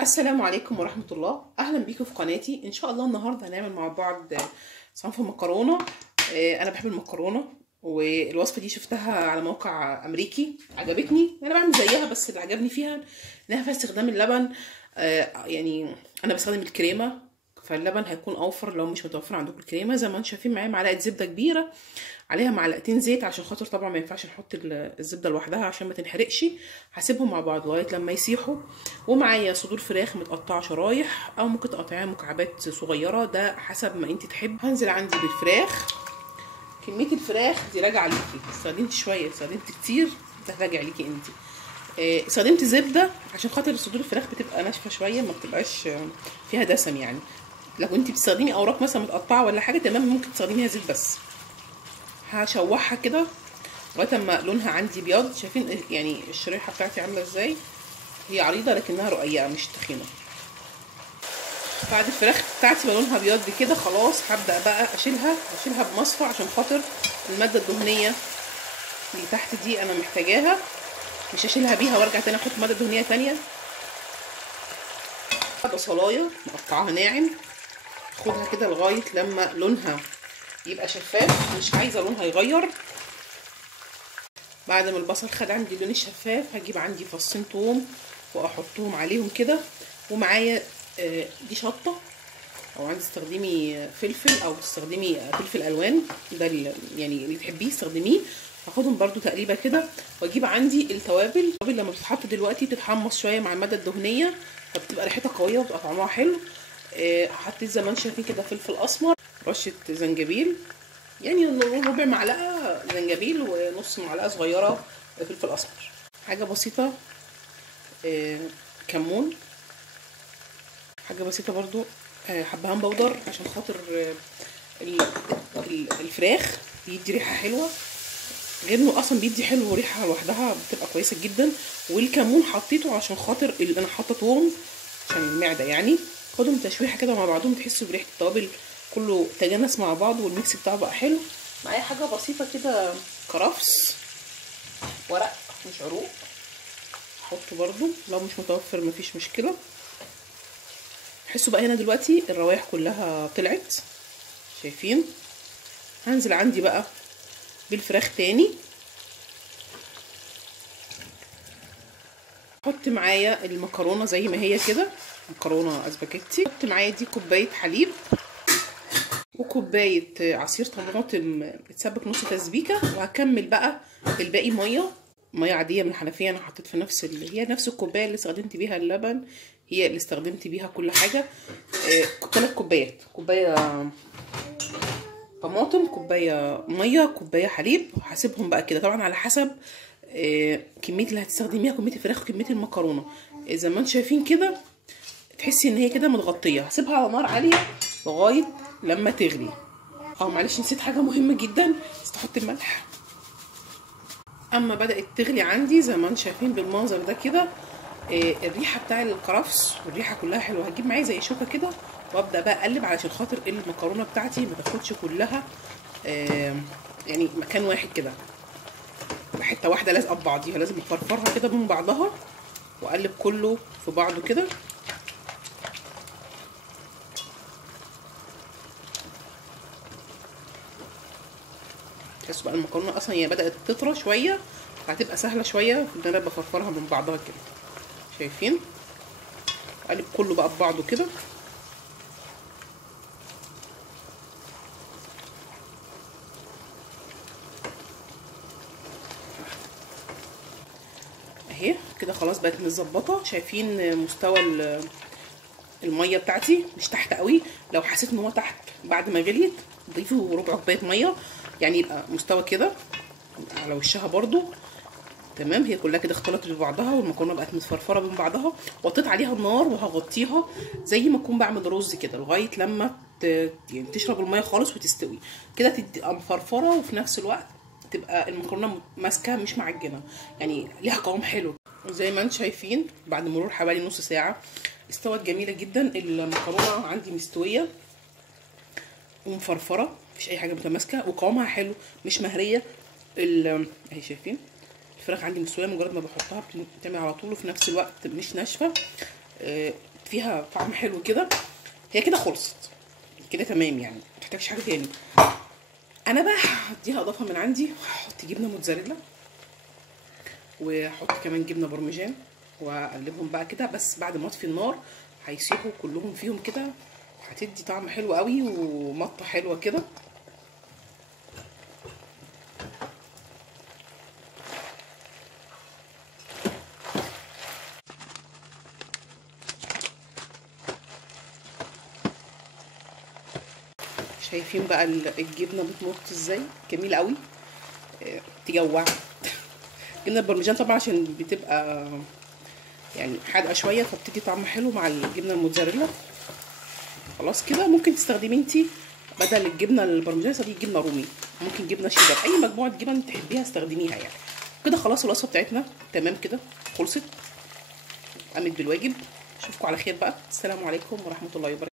السلام عليكم ورحمة الله. أهلا بيكم في قناتي. إن شاء الله النهاردة هنعمل مع بعض صنف مكرونة. أنا بحب المكرونة، والوصفة دي شفتها على موقع أمريكي عجبتني. أنا بعمل زيها، بس اللي عجبني فيها إنها فيها استخدام اللبن. يعني أنا بستخدم الكريمة، فاللبن هيكون أوفر لو مش متوفر عندكم الكريمة. زي ما انتم شايفين معايا معلقة زبدة كبيرة، عليها معلقتين زيت، عشان خاطر طبعا ما ينفعش نحط الزبده لوحدها عشان ما تنحرقش. هسيبهم مع بعض لغايه لما يسيحوا. ومعايا صدور فراخ متقطعه شرايح، او ممكن تقطعيها مكعبات صغيره، ده حسب ما انت تحب. هنزل عندي بالفراخ. كميه الفراخ دي راجعه ليكي، استخدمت شويه استخدمت كتير، ده راجع ليكي انت. استخدمت زبده عشان خاطر صدور الفراخ بتبقى ناشفه شويه، ما بتبقاش فيها دسم. يعني لو انت بتستخدمي اوراق مثلا متقطعه ولا حاجه تمام، ممكن تستخدميها زيت بس. هشوحها كده لغايه اما لونها عندي بيض. شايفين يعني الشريحه بتاعتي عامله ازاي؟ هي عريضه لكنها رقيقه مش تخينه. بعد الفراخ بتاعتي ما لونها بيض كده، خلاص هبدا بقى اشيلها بمصفى، عشان خاطر الماده الدهنيه اللي تحت دي انا محتاجاها. مش هشيلها بيها وارجع تاني احط ماده دهنيه تانيه. بصلايه مقطعاها ناعم، خدها كده لغايه لما لونها يبقى شفاف، مش عايزه لونها يغير. بعد ما البصل خد عندي اللون الشفاف، هجيب عندي فصين توم واحطهم عليهم كده. ومعايا دي شطه، او عندي تستخدمي فلفل او تستخدمي فلفل الوان، ده يعني اللي تحبيه استخدميه. هاخدهم برده تقريبا كده. واجيب عندي التوابل لما بتتحط دلوقتي بتتحمص شويه مع الماده الدهنيه، فبتبقى ريحتها قويه وبتبقى طعمها حلو. حطيت زي ما انتم شايفين كده فلفل اسمر، رشه زنجبيل، يعني ربع معلقه زنجبيل ونص معلقه صغيره فلفل اسمر. حاجه بسيطه كمون، حاجه بسيطه برضو حبهان بودر، عشان خاطر الفراخ بيدي ريحه حلوه، غير انه اصلا بيدي حلو وريحه لوحدها بتبقى كويسه جدا. والكمون حطيته عشان خاطر انا حاطه توم عشان المعده يعني. خدهم تشويحه كده مع بعضهم، تحسوا بريحه التوابل كله تجانس مع بعض، والميكس بتاعه بقى حلو. معايا حاجه بسيطه كده كرفس، ورق مش عروق، احطه برضو لو مش متوفر مفيش مشكله. حسوا بقى هنا دلوقتي الروايح كلها طلعت، شايفين؟ هنزل عندي بقى بالفراخ تاني. احط معايا المكرونه زي ما هي كده، مكرونه اسباجيتي. احط معايا دي كوبايه حليب وكوبايه عصير طماطم اتسبك نص تسبيكه. وهكمل بقى الباقي ميه عاديه من الحنفيه. انا حطيت في هي نفس الكوبايه اللي استخدمت بيها اللبن، هي اللي استخدمت بيها كل حاجه. 3 كوبايات، كوبايه طماطم، كوبايه ميه، كوبايه حليب. هسيبهم بقى كده طبعا على حسب كميه اللي هتستخدميها، كميه الفراخ وكميه المكرونه. زي ما انتم شايفين كده، تحسي ان هي كده متغطيه. هسيبها على نار عاليه لغايه لما تغلي. معلش نسيت حاجه مهمه جدا، نسيت احط الملح. اما بدات تغلي عندي زي ما انتم شايفين بالمنظر ده كده، الريحه بتاع الكرفس والريحه كلها حلوه. هجيب معايا زي شوكه كده وابدا بقى اقلب، علشان خاطر المكرونه بتاعتي ما تاخدش كلها يعني مكان واحد كده، حته واحده لازقه ببعضيها. لازم افرفرها كده من بعضها واقلب كله في بعضه كده. تحسوا بقى المكرونه اصلا هي بدات تطرى شويه، فهتبقى سهله شويه في ان انا بفرفرها من بعضها كده. شايفين؟ اقلب كله بقى ببعضه كده. اهي كده خلاص بقت متظبطه. شايفين مستوى الميه بتاعتي؟ مش تحت قوي. لو حسيت ان هو تحت بعد ما غليت ضيفوا ربع كوبايه ميه، يعني يبقى مستوى كده على وشها برضو تمام. هي كلها كده اختلطت ببعضها والمكرونه بقت متفرفره من بعضها. وطيت عليها النار وهغطيها زي ما اكون بعمل رز كده لغايه لما يعني تشرب الميه خالص وتستوي كده، تبقى مفرفره وفي نفس الوقت تبقى المكرونه ماسكه مش معجنه، يعني ليها قوام حلو. وزي ما انتم شايفين بعد مرور حوالي نص ساعه استوت جميله جدا. المكرونه عندي مستويه ومفرفره، مفيش اي حاجه متماسكه، وقوامها حلو مش مهريه. اهي شايفين الفراخ عندي مستويه، مجرد ما بحطها بتعمل على طول، وفي نفس الوقت مش ناشفه. فيها طعم حلو كده. هي كده خلصت كده تمام يعني، متحتاجش حاجه تاني. انا بقى هديها اضافه من عندي، هحط جبنه موتزاريلا واحط كمان جبنه برمجان واقلبهم بقى كده، بس بعد ما اطفي النار هيسيحوا كلهم فيهم كده، هتدي طعم حلو قوي ومطه حلوه كده. شايفين بقى الجبنه بتمط ازاي، جميله قوي، تجوع. جبنه البرمجان طبعا عشان بتبقى يعني حادقه شويه، فبتدي طعم حلو مع الجبنه الموتزاريلا. خلاص كده ممكن تستخدمي انتي بدل الجبنه البرمجان دي جبنه رومي، ممكن جبنه شيدر، اي مجموعه جبن تحبيها استخدميها يعني. كده خلاص الوصفه بتاعتنا تمام كده، خلصت، قامت بالواجب. اشوفكم على خير بقى، السلام عليكم ورحمه الله وبركاته.